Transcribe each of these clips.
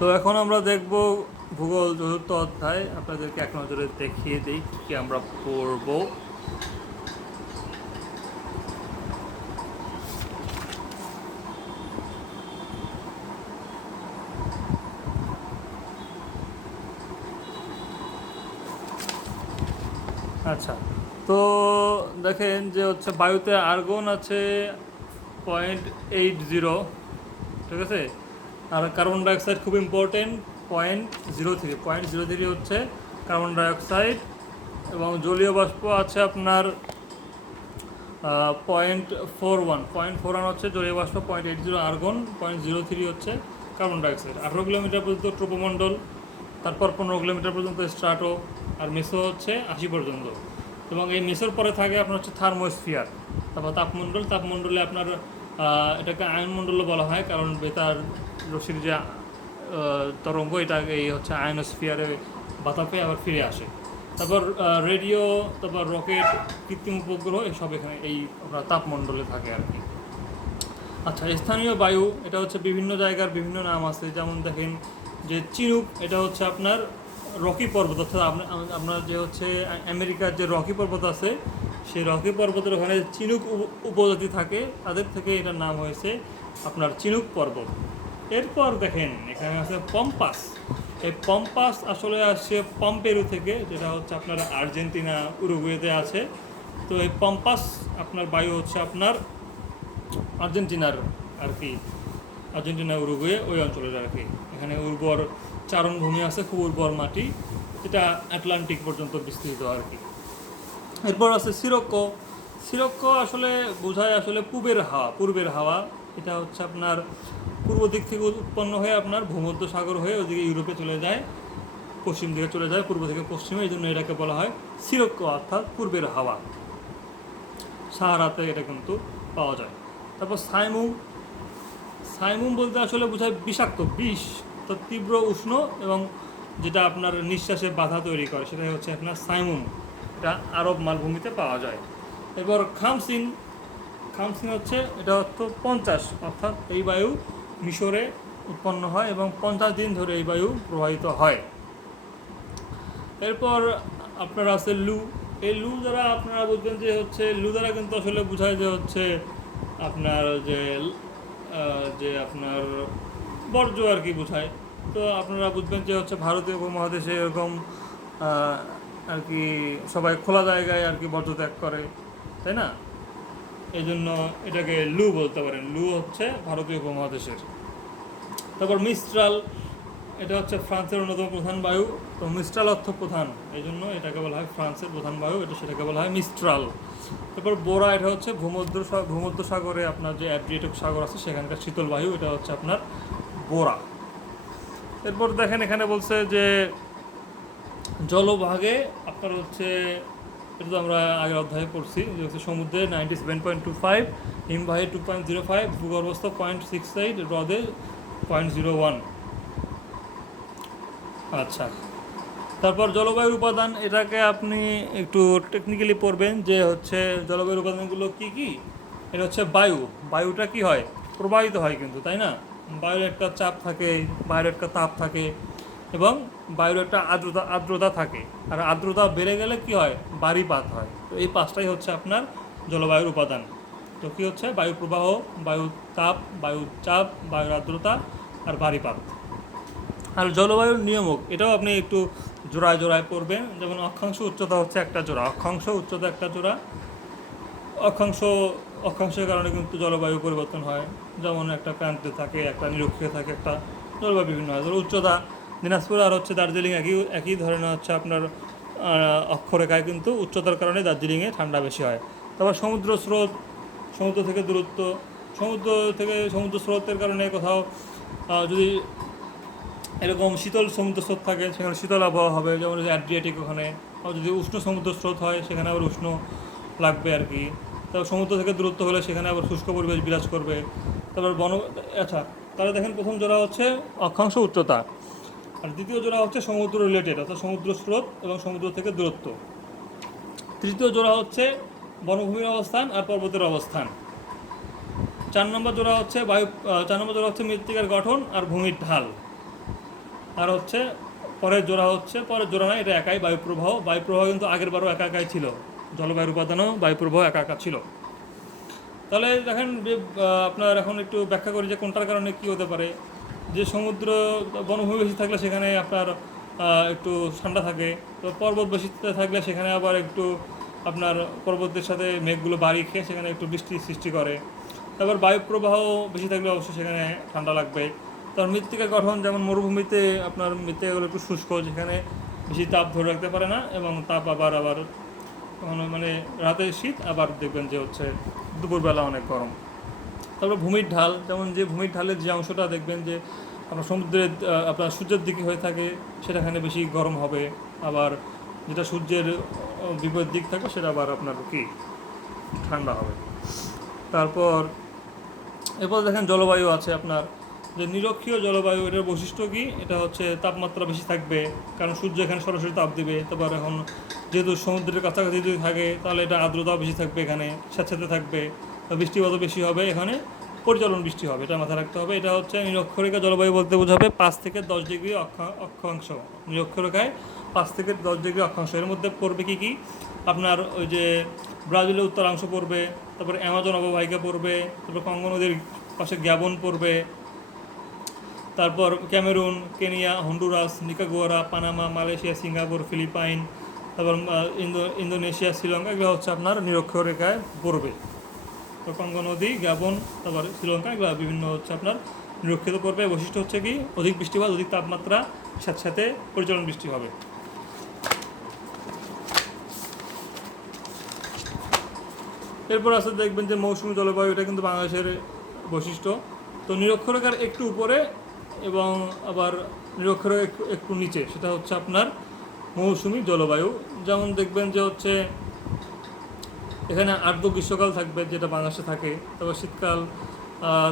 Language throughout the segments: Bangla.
তো এখন আমরা দেখব ভূগোল চতুর্থ অধ্যায়। আপনাদেরকে এক নজরে দেখিয়ে দিই কি আমরা পড়ব। আচ্ছা তো দেখেন যে হচ্ছে বায়ুতে আর্গন আছে পয়েন্ট এইট জিরো ঠিক আছে? আর কার্বন ডাইঅক্সাইড খুব important point zero three point zero three হচ্ছে কার্বন ডাইঅক্সাইড এবং জলীয় বাষ্প আছে আপনার point four one point four one হচ্ছে জলীয় বাষ্প point eight zero argon point zero three হচ্ছে কার্বন ডাইঅক্সাইড আঠারো কিলোমিটার পর্যন্ত ট্রোপোমণ্ডল তারপর পনেরো কিলোমিটার পর্যন্ত স্ট্রাটো আর মেসো হচ্ছে আশি পর্যন্ত। এবং এই মেসোর পরে থাকে আপনার হচ্ছে থার্মোস্ফিয়ার তারপর তাপমণ্ডল। তাপমণ্ডলে আপনার এটাকে আয়নমণ্ডলও বলা হয়, কারণ বেতার রশ্মির যে তরঙ্গ, এটা এই হচ্ছে আয়নোস্ফিয়ারে বাতাপে আবার ফিরে আসে। তারপর রেডিও, তারপর রকেট, কৃত্রিম উপগ্রহ, এসব এখানে এই তাপমণ্ডলে থাকে আর কি। আচ্ছা স্থানীয় বায়ু, এটা হচ্ছে বিভিন্ন জায়গার বিভিন্ন নাম আছে। যেমন দেখেন যে চিনুক, এটা হচ্ছে আপনার রকি পর্বত, অর্থাৎ আপনা- আপনার যে হচ্ছে আমেরিকার যে রকি পর্বত আছে সেই রকি পর্বতের ওখানে চিনুক উপ- উপজাতি থাকে, তাদের থেকে এটার নাম হয়েছে আপনার চিনুক পর্বত। এরপর দেখেন, এখানে আছে পম্পাস। এই পম্পাস আসলে আসছে পম্পেরু থেকে, যেটা হচ্ছে আপনার আর্জেন্টিনা, উরুগুয়েতে আছে। তো এই পম্পাস আপনার বায়ু হচ্ছে আপনার আর্জেন্টিনার আর কি আর্জেন্টিনা, উরুগুয়ে, ওই অঞ্চলের আর কি এখানে উর্বর চারণভূমি আছে, খুব উর্বর মাটি। এটা আটলান্টিক পর্যন্ত বিস্তৃত আর কি এরপর আছে সিরক্কো। সিরক্কো আসলে বোঝায় আসলে পূবের হাওয়া, পূর্বের হাওয়া। এটা হচ্ছে আপনার পূর্ব দিক থেকে উৎপন্ন হয়ে আপনার ভূমধ্য সাগর হয়ে ওদিকে ইউরোপে চলে যায়, পশ্চিম দিকে চলে যায়, পূর্ব থেকে পশ্চিমে, এই জন্য এটাকে বলা হয় সিরক্কো অর্থাৎ পূর্বের হাওয়া। সাহারাতে এটা কিন্তু পাওয়া যায়। তারপর সাইমুম। সাইমুম বলতে আসলে বোঝায় বিষাক্ত, বিষ তীব্র উষ্ণ এবং যেটা আপনার নিঃশ্বাসে বাধা তৈরি করে, সেটাই হচ্ছে আপনার সাইমুম। এটা আরব মালভূমিতে পাওয়া যায়। এরপর খামসিন খামসিন হচ্ছে, এটা অর্থ পঞ্চাশ, অর্থাৎ এই বায়ু মিশরে উৎপন্ন হয় এবং পঞ্চাশ দিন ধরে এই বায়ু প্রবাহিত হয়। এরপর আপনার আছে লু। এই লু দ্বারা আপনারা বুঝবেন যে হচ্ছে, লু দ্বারা কিন্তু আসলে বোঝায় যে হচ্ছে আপনার যে যে আপনার বর্জ্য আর কি বোঝায়। তো আপনারা বুঝবেন যে হচ্ছে, ভারতীয় উপমহাদেশে এরকম আর কি সবাই খোলা জায়গায় আর কি বর্জ্য ত্যাগ করে, তাই না? এই জন্য এটাকে লু বলতে পারেন। লু হচ্ছে ভারতীয় উপমহাদেশের। তারপর মিস্ট্রাল এটা হচ্ছে ফ্রান্সের অন্যতম প্রধান বায়ু। তো মিস্ট্রাল অর্থ প্রধান এই জন্য এটাকে বলা হয় ফ্রান্সের প্রধান বায়ু, এটা সেটাকে বলা হয় মিস্ট্রাল তারপর বোরা, এটা হচ্ছে ভূমধ্য ভূমধ্য সাগরে আপনার যে অ্যাড্রিয়েটিক সাগর আছে, সেখানকার শীতল বায়ু, এটা হচ্ছে আপনার বোরা। এরপর দেখেন এখানে বলছে যে জলভাগে আপনার হচ্ছে, এটা তো আমরা আগের অধ্যায়ে পড়ছি, যে হচ্ছে সমুদ্রে ninety seven point two five হিমবাহে two point zero five ভূগর্ভস্থ পয়েন্ট সিক্স এইট হ্রদে পয়েন্ট জিরো ওয়ান আচ্ছা। তারপর জলবায়ুর উপাদান, এটাকে আপনি একটু টেকনিক্যালি পড়বেন যে হচ্ছে জলবায়ুর উপাদানগুলো কি কি? এটা হচ্ছে বায়ু। বায়ুটা কি হয়? প্রবাহিত হয় কিন্তু, তাই না? বায়ুর একটা চাপ থাকে, বায়ুর একটা তাপ থাকে। এবং বায়ুর একটা আর্দ্রতা আর্দ্রতা থাকে। আর আর্দ্রতা বেড়ে গেলে কি হয়? বাড়িপাত হয়। তো এই পাঁচটাই হচ্ছে আপনার জলবায়ুর উপাদান। তো কী হচ্ছে? বায়ু প্রবাহ, বায়ু তাপ, বায়ু চাপ, বায়ুর আর্দ্রতা আর বাড়িপাত আর জলবায়ুর নিয়মক, এটাও আপনি একটু জোড়ায় জোড়ায় পড়বেন। যেমন অক্ষাংশ উচ্চতা হচ্ছে একটা জোড়া। অক্ষাংশ উচ্চতা একটা জোড়া। অক্ষাংশ, অক্ষাংশের কারণে কিন্তু জলবায়ু পরিবর্তন হয়। যেমন একটা প্রান্তে থাকে, একটা নিরক্ষে থাকে, একটা জলবায়ু বিভিন্ন হয়। উচ্চতা দিনাজপুর আর হচ্ছে দার্জিলিং একই একই ধরনের হচ্ছে আপনার অক্ষরেখায় কিন্তু উচ্চতার কারণে দার্জিলিংয়ে ঠান্ডা বেশি হয়। তারপর সমুদ্র স্রোত, সমুদ্র থেকে দূরত্ব, সমুদ্র থেকে সমুদ্র স্রোতের কারণে কোথাও যদি এরকম শীতল সমুদ্র স্রোত থাকে, সেখানে শীতল আবহাওয়া হবে, যেমন অ্যাড্রিয়াটিক ওখানে যদি উষ্ণ সমুদ্র স্রোত হয়, সেখানে আবার উষ্ণ লাগবে আর কি। তারপর সমুদ্র থেকে দূরত্ব হলে সেখানে আবার শুষ্ক পরিবেশ বিরাজ করবে। তারপর বন আচ্ছা তাহলে দেখেন প্রথম জোড়া হচ্ছে অক্ষাংশ উচ্চতা। আর দ্বিতীয় জোড়া হচ্ছে সমুদ্র রিলেটেড অর্থাৎ সমুদ্র স্রোত এবং সমুদ্র থেকে দূরত্ব। তৃতীয় জোড়া হচ্ছে বনভূমির অবস্থান আর পর্বতের অবস্থান। চার নম্বর জোড়া হচ্ছে বায়ু চার নম্বর জোড়া হচ্ছে মৃত্তিকার গঠন আর ভূমির ঢাল। আর হচ্ছে পরের জোড়া হচ্ছে, পরের জোড়া নয়, এটা একাই বায়ুপ্রবাহ। বায়ুপ্রবাহ কিন্তু আগের বারও একা একাই ছিল। জলবায়ুর উপাদানও বায়ুপ্রবাহ একা একা ছিল। তাহলে দেখেন আপনার এখন একটু ব্যাখ্যা করি যে কোনটার কারণে কী হতে পারে। যে সমুদ্র বনভূমি বেশি থাকলে সেখানে আপনার একটু ঠান্ডা থাকে। তো পর্বত বেশি থাকলে সেখানে আবার একটু আপনার পর্বতের সাথে মেঘগুলো বাড়ি খেয়ে সেখানে একটু বৃষ্টি সৃষ্টি করে। তারপর বায়ুপ্রবাহ বেশি থাকলে অবশ্যই সেখানে ঠান্ডা লাগবে। তার মৃত্তিকা গঠন যেমন মরুভূমিতে আপনার মৃত্তিকাগুলো একটু শুষ্ক যেখানে বেশি তাপ ধরে রাখতে পারে না এবং তাপ আবার আবার মানে রাতে শীত, আবার দেখবেন যে হচ্ছে দুপুরবেলা অনেক গরম। তারপর ভূমির ঢাল, যেমন যে ভূমির ঢালের যে অংশটা দেখবেন যে আপনার সমুদ্রের আপনার সূর্যের দিকে হয়ে থাকে, সেটাখানে বেশি গরম হবে। আবার যেটা সূর্যের বিপরীত দিক থাকে, সেটা আবার আপনার কি? ঠান্ডা হবে। তারপর, এরপর দেখেন জলবায়ু আছে আপনার। যে নিরক্ষীয় জলবায়ু, এটার বৈশিষ্ট্য কী? এটা হচ্ছে তাপমাত্রা বেশি থাকবে, কারণ সূর্য এখানে সরাসরি তাপ দিবে। তারপর এখন যেহেতু সমুদ্রের কাছাকাছি যদি থাকে, তাহলে এটা আর্দ্রতাও বেশি থাকবে এখানে স্যাঁতস্যাঁতে থাকবে। বৃষ্টিপাতও বেশি হবে এখানে? পরিচালন বৃষ্টি হবে, এটা মাথায় রাখতে হবে। এটা হচ্ছে নিরক্ষরেখা জলবায়ু বলতে বোঝাবে পাঁচ থেকে দশ ডিগ্রি অক্ষ- অক্ষাংশ। নিরক্ষরেখায় পাঁচ থেকে দশ ডিগ্রি অক্ষাংশ। এর মধ্যে পড়বে কি কি? আপনার ওই যে ব্রাজিলের উত্তরাংশ পড়বে, তারপর অ্যামাজন অববাহিকা পড়বে, তারপর কঙ্গো নদীর পাশে গ্যাবন পড়বে, তারপর Cameroon, Kenya, Honduras, Nicaragua, Panama, Malaysia, Singapore, Philippine, তারপর ইন্দো, ইন্দোনেশিয়া, শ্রীলঙ্কা, এগুলো হচ্ছে আপনার নিরক্ষরেখায় পড়বে। কঙ্গো নদী, গ্যাবন, তারপর শ্রীলঙ্কা, এগুলো বিভিন্ন হচ্ছে আপনার নিরক্ষিত পর্বে বৈশিষ্ট্য হচ্ছে কি, অধিক বৃষ্টিপাত, অধিক তাপমাত্রা, সাথে সাথে পরিচালন বৃষ্টি হবে। এরপর আছে দেখবেন যে মৌসুমী জলবায়ু, এটা কিন্তু বাংলাদেশের বৈশিষ্ট্য। তো নিরক্ষরেখার একটু উপরে এবং আবার নিরক্ষরেখার একটু একটু নিচে, সেটা হচ্ছে আপনার মৌসুমি জলবায়ু। যেমন দেখবেন যে হচ্ছে এখানে আর্দ্র গ্রীষ্মকাল থাকবে, যেটা বাংলাদেশে থাকে। তারপর শীতকাল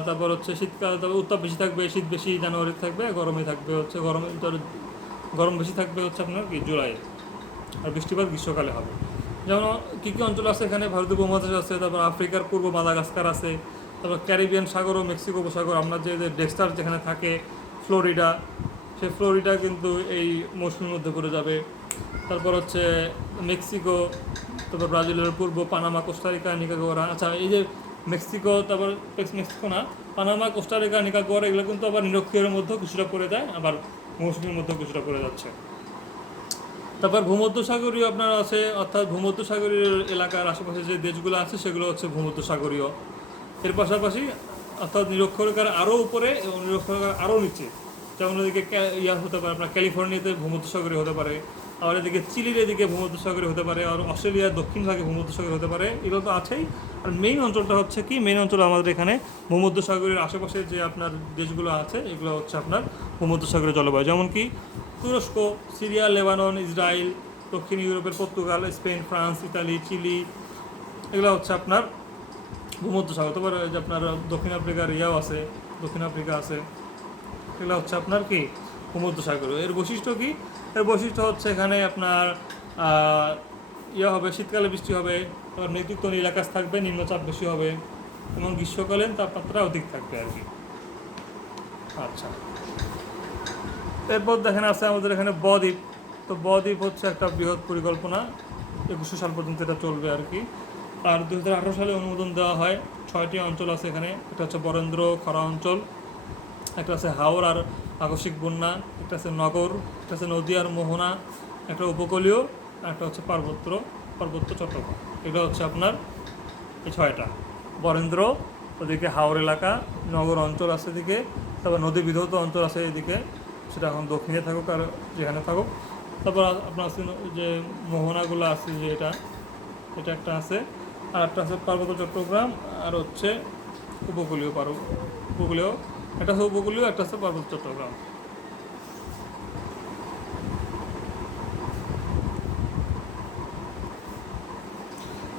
তারপর হচ্ছে শীতকাল, তারপর উত্তাপ বেশি থাকবে, শীত বেশি জানুয়ারি থাকবে, গরমে থাকবে হচ্ছে গরমে গরম বেশি থাকবে হচ্ছে আপনার কি, জুলাই। আর বৃষ্টিপাত গ্রীষ্মকালে হবে। যেমন কী কী অঞ্চল আছে এখানে? ভারতীয় উপমহাদেশ আছে, তারপর আফ্রিকার পূর্ব মাদাগাস্কার আছে, তারপর ক্যারিবিয়ান সাগর ও মেক্সিকো উপসাগর। আমরা যে ডেক্সটার যেখানে থাকে, ফ্লোরিডা সেই ফ্লোরিডা কিন্তু এই মৌসুমের মধ্যে পড়ে যাবে। তারপর হচ্ছে মেক্সিকো তারপর ব্রাজিলের পূর্ব পানামা, কোস্টারিকা নিকাগোরা আচ্ছা এই যে মেক্সিকো, তারপর মেক্স- মেক্সিকো না, পানামা, কোস্টারিকা নিকাগোরা এগুলো কিন্তু আবার নিরক্ষীয়ের মধ্যেও কিছুটা পড়ে যায়, আবার মৌসুমীর মধ্যেও কিছুটা পড়ে যাচ্ছে। তারপর ভূমধ্যসাগরীয় আপনার আছে, অর্থাৎ ভূমধ্যসাগরীয় এলাকার আশেপাশে যে দেশগুলো আছে, সেগুলো হচ্ছে ভূমধ্যসাগরীয়। এর পাশাপাশি, অর্থাৎ নিরক্ষরেখার আরও উপরে এবং নিরক্ষরেখার আরও নিচে, যেমন ক্যা- ইয়া হতে পারে, আপনার ক্যালিফোর্নিয়াতে ভূমধ্যসাগরীয় হতে পারে আবার এদিকে চিলির এদিকে ভূমধ্যসাগরে হতে পারে, আর অস্ট্রেলিয়ার দক্ষিণ ভাগে ভূমধ্যসাগরীয় হতে পারে, এগুলো তো আছেই। আর মেইন অঞ্চলটা হচ্ছে কি? মেইন অঞ্চল আমাদের এখানে ভূমধ্যসাগরের আশেপাশে যে আপনার দেশগুলো আছে, এগুলো হচ্ছে আপনার ভূমধ্যসাগরের জলবায়ু। যেমন কি, তুরস্ক, সিরিয়া, লেবানন, ইসরায়েল, দক্ষিণ ইউরোপের Portugal, Spain, France, Italy, Chile, এগুলো হচ্ছে আপনার ভূমধ্যসাগর। তারপরে যে আপনার দক্ষিণ আফ্রিকার ইয়াও আছে, দক্ষিণ আফ্রিকা আছে, এগুলো হচ্ছে আপনার কি? ভূমধ্যসাগর। এর বৈশিষ্ট্য কি? এর বৈশিষ্ট্য হচ্ছে এখানে আপনার ইয়ে হবে, শীতকালে বৃষ্টি হবে তারপর নেতৃত্ব নীলাকাশ থাকবে, নিম্নচাপ বেশি হবে, এবং গ্রীষ্মকালীন তাপমাত্রা অধিক থাকবে আর কি। আচ্ছা। এরপর দেখেন আছে আমাদের এখানে বদ্বীপ। তো বদ্বীপ হচ্ছে একটা বৃহৎ পরিকল্পনা একুশে সাল পর্যন্ত এটা চলবে আর কি। আর দু হাজার আঠারো সালে অনুমোদন দেওয়া হয়, ছয়টি অঞ্চল আছে এখানে, একটা হচ্ছে বরেন্দ্র খরা অঞ্চল, একটা আছে হাওড় আর আকস্মিক বন্যা, একটা আছে নগর, একটা আছে নদী আর মোহনা, একটা উপকূলীয় আর একটা হচ্ছে পার্বত্য পার্বত্য চট্টগ্রাম। এগুলো হচ্ছে আপনার এই ছয়টা। বরেন্দ্র, ওদিকে হাওর এলাকা, নগর অঞ্চল আছে এদিকে, তারপর নদী বিধৌত অঞ্চল আছে এদিকে, সেটা এখন দক্ষিণে থাকুক আর যেখানে থাকুক। তারপর আপনার আছে যে মোহনাগুলো আছে যে এটা এটা একটা আছে। আর একটা আছে পার্বত্য চট্টগ্রাম, আর হচ্ছে উপকূলীয় পার উপকূলীয় একটা আছে উপকূলীয়, একটা আছে পার্বত্য চট্টগ্রাম।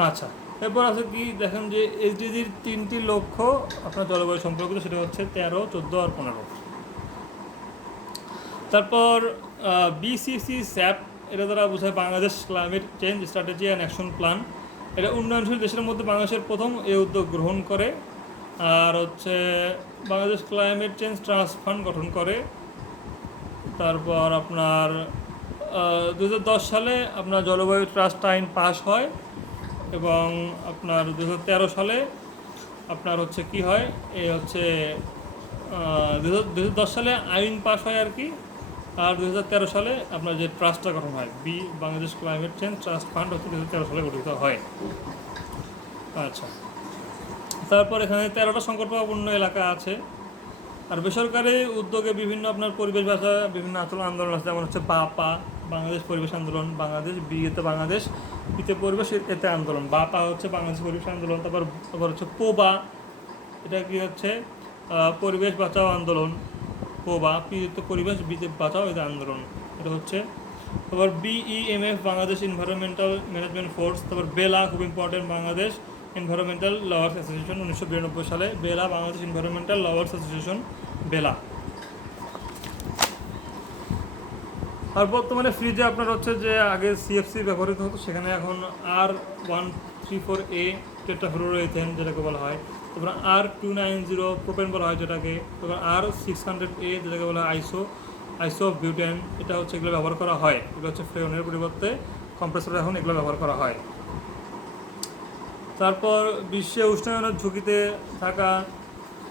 আচ্ছা এরপর আছে কি? দেখেন যে এসডিজির তিনটি লক্ষ্য আপনার জলবায়ু সম্পর্কিত, সেটা হচ্ছে তেরো, চোদ্দ আর পনেরো। তারপর বিসিসি স্যাপ এটা দ্বারা বোঝায় Bangladesh climate change strategy and action plan এটা উন্নয়নশীল দেশের মধ্যে বাংলাদেশের প্রথম এই উদ্যোগ গ্রহণ করে। আর হচ্ছে Bangladesh climate change trust fund গঠন করে। তারপর আপনার দু সালে আপনার জলবায়ু ট্রাস্ট আইন পাস হয় এবং আপনার দু হাজার তেরো সালে আপনার হচ্ছে কি হয় এই হচ্ছে দু সালে আইন পাস হয় আর কি। আর দু হাজার তেরো সালে আপনার যে ট্রাস্টটা গঠন হয় B Bangladesh climate change trust fund হচ্ছে দু হাজার তেরো সালে গঠিত হয়। আচ্ছা। তারপর এখানে তেরোটা সংকটপূর্ণ এলাকা আছে। আর বেসরকারি উদ্যোগে বিভিন্ন আপনার পরিবেশ ভাষা, বিভিন্ন আন্দোলন আন্দোলন আছে, যেমন হচ্ছে বাপা, বাংলাদেশ পরিবেশ আন্দোলন, বাংলাদেশ বিয়েতে বাংলাদেশ পিতে পরিবেশ, এতে আন্দোলন। বাপা হচ্ছে বাংলাদেশ পরিবেশ আন্দোলন, তারপর তারপর হচ্ছে পোবা, এটা কি হচ্ছে? পরিবেশ বাঁচাও আন্দোলন, পোবা পিতে পরিবেশ বিতে বাঁচাও এতে আন্দোলন, এটা হচ্ছে। তারপর BEMF, Bangladesh environmental management force তারপর বেলা, খুব important Bangladesh. Environmental lawyers association উনিশশো বিরানব্বই সালে, BELA, Bangladesh environmental lawyers association BELA. আর বর্তমানে ফ্রিজে আপনার হচ্ছে যে আগে সিএফসি ব্যবহৃত হতো, সেখানে এখন আর one three four A tetrafluoroethane যেটাকে বলা হয়, তারপর আর টু নাইন জিরো প্রোপেন বলা হয় যেটাকে, তারপর আর সিক্স হান্ড্রেড এ যেটাকে বলা হয় আইসো আইসো বিউটেন এটা হচ্ছে এগুলো ব্যবহার করা হয়। এগুলো হচ্ছে ফ্রেনের পরিবর্তে কম্প্রেসর এখন এগুলো ব্যবহার করা হয়। তারপর বিশ্বে উষ্ণায়নের ঝুঁকিতে থাকা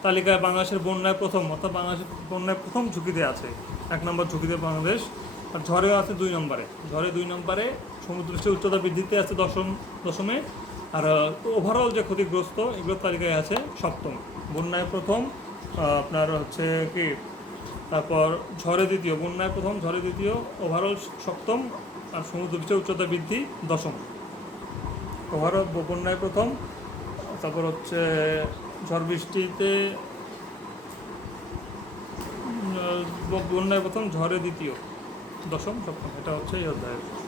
তালিকায় বাংলাদেশের বন্যায় প্রথম, অর্থাৎ বাংলাদেশের বন্যায় প্রথম ঝুঁকিতে আছে। এক নম্বর ঝুঁকিতে বাংলাদেশ, আর ঝড়েও আছে দুই নম্বরে। ঝড়ে দুই নম্বরে সমুদ্রপৃষ্ঠের উচ্চতা বৃদ্ধিতে আছে দশম, দশমে। আর ওভারঅল যে ক্ষতিগ্রস্ত এগুলোর তালিকায় আছে সপ্তম। বন্যায় প্রথম আপনার হচ্ছে কি? তারপর ঝড়ে দ্বিতীয়। বন্যায় প্রথম, ঝড়ে দ্বিতীয় ওভারঅল সপ্তম, আর সমুদ্রপৃষ্ঠের উচ্চতা বৃদ্ধি দশম। ওভারঅল বন্যায় প্রথম, তারপর হচ্ছে ঝড় বৃষ্টিতে বন্যায় প্রথম, ঝড়ে দ্বিতীয়, দশম, সপ্তম, এটা হচ্ছে এই অধ্যায়ের।